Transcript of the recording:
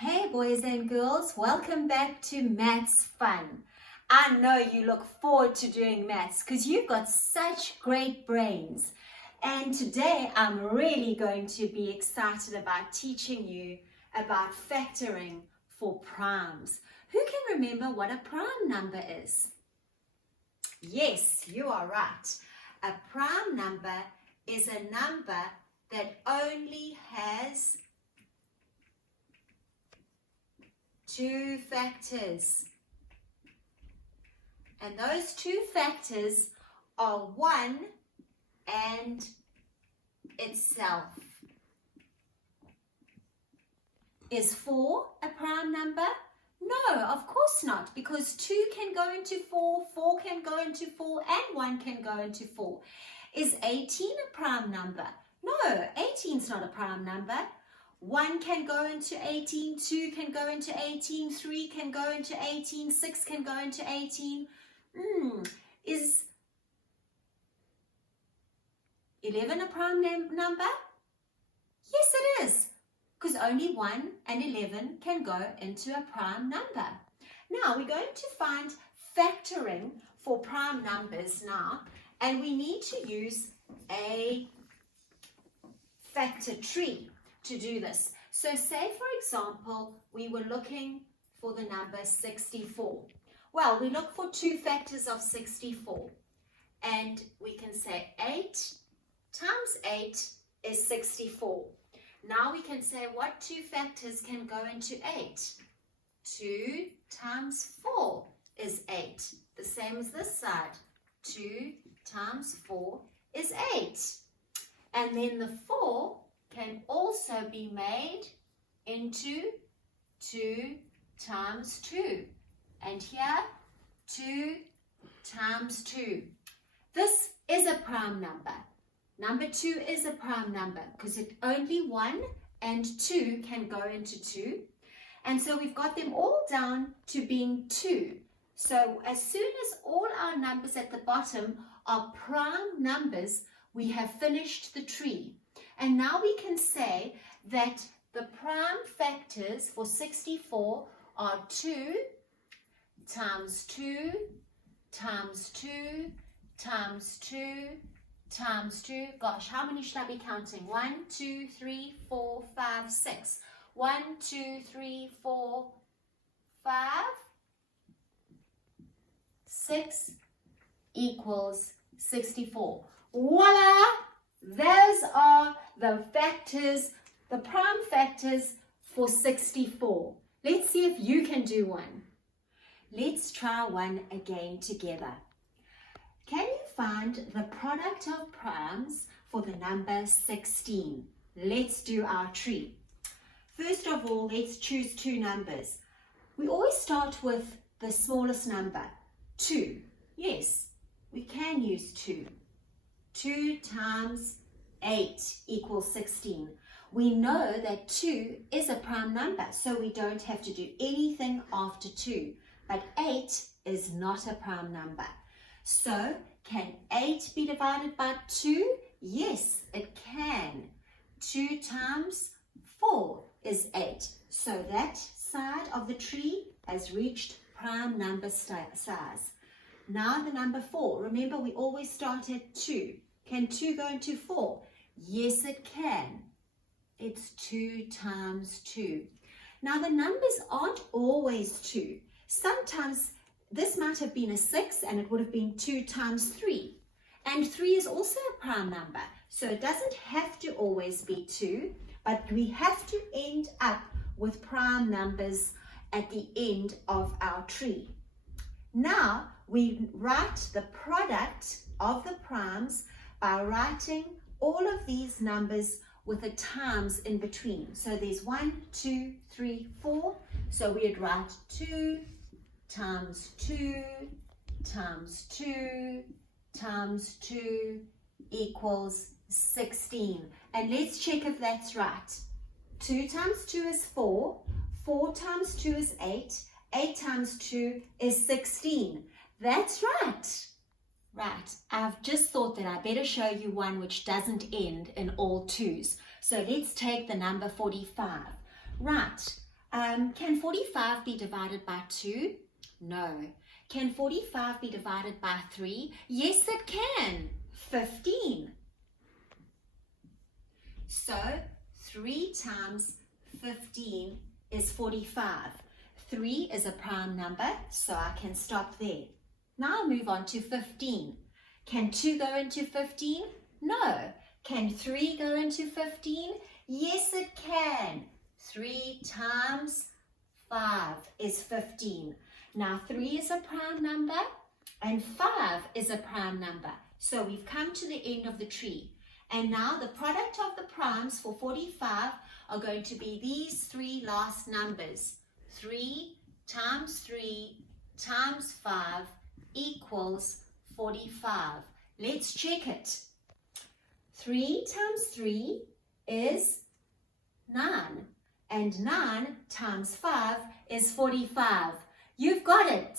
Hey boys and girls, welcome back to Maths Fun. I know you look forward to doing maths because you've got such great brains. And today I'm really going to be excited about teaching you about factoring for primes. Who can remember what a prime number is? Yes, you are right. A prime number is a number that only has two factors. And those two factors are 1 and itself. Is 4 a prime number? No, of course not, because 2 can go into 4, 4 can go into 4, and 1 can go into 4. Is 18 a prime number? No, 18 is not a prime number. 1 can go into 18, 2 can go into 18, 3 can go into 18, 6 can go into 18. Is 11 a prime number? Yes, it is, because only 1 and 11 can go into a prime number. Now, we're going to find factoring for prime numbers now, and we need to use a factor tree to do this. So say, for example, we were looking for the number 64. Well, we look for two factors of 64, and we can say 8 times 8 is 64. Now we can say what two factors can go into 8? 2 times 4 is 8. The same as this side. 2 times 4 is 8. And then the 4 can also be made into 2 times 2. And here, 2 times 2. This is a prime number. Number 2 is a prime number because only 1 and 2 can go into 2. And so we've got them all down to being 2. So as soon as all our numbers at the bottom are prime numbers, we have finished the tree. And now we can say that the prime factors for 64 are 2 times 2 times 2 times 2 times 2. Gosh, how many should I be counting? 1, 2, 3, 4, 5, 6. 1, 2, 3, 4, 5, 6 equals 64. Voila! Those are the factors, the prime factors for 64. Let's see if you can do one. Let's try one again together. Can you find the product of primes for the number 16? Let's do our tree. First of all, let's choose two numbers. We always start with the smallest number, 2. Yes, we can use 2. 2 times 8 equals 16. We know that 2 is a prime number, so we don't have to do anything after 2. But 8 is not a prime number. So, can 8 be divided by 2? Yes, it can. 2 times 4 is 8. So that side of the tree has reached prime number size. Now the number 4. Remember, we always start at 2. Can 2 go into 4? Yes, it can. It's 2 times 2. Now the numbers aren't always 2. Sometimes this might have been a 6 and it would have been 2 times 3. And 3 is also a prime number. So it doesn't have to always be 2, but we have to end up with prime numbers at the end of our tree. Now we write the product of the primes by writing all of these numbers with the times in between. So there's 1, 2, 3, 4. So we'd write 2 times 2 times 2 times 2 equals 16. And let's check if that's right. 2 times 2 is 4. 4 times 2 is 8. 8 times 2 is 16. That's right. Right, I've just thought that I better show you one which doesn't end in all 2's. So let's take the number 45. Right, Can 45 be divided by 2? No. Can 45 be divided by 3? Yes, it can. 15. So 3 times 15 is 45. 3 is a prime number, so I can stop there. Now I'll move on to 15. Can 2 go into 15? No. Can 3 go into 15? Yes, it can. 3 times 5 is 15. Now 3 is a prime number and 5 is a prime number. So we've come to the end of the tree. And now the product of the primes for 45 are going to be these 3 last numbers. 3 times 3 times 5 equals 45. Let's check it. 3 times 3 is 9. And 9 times 5 is 45. You've got it.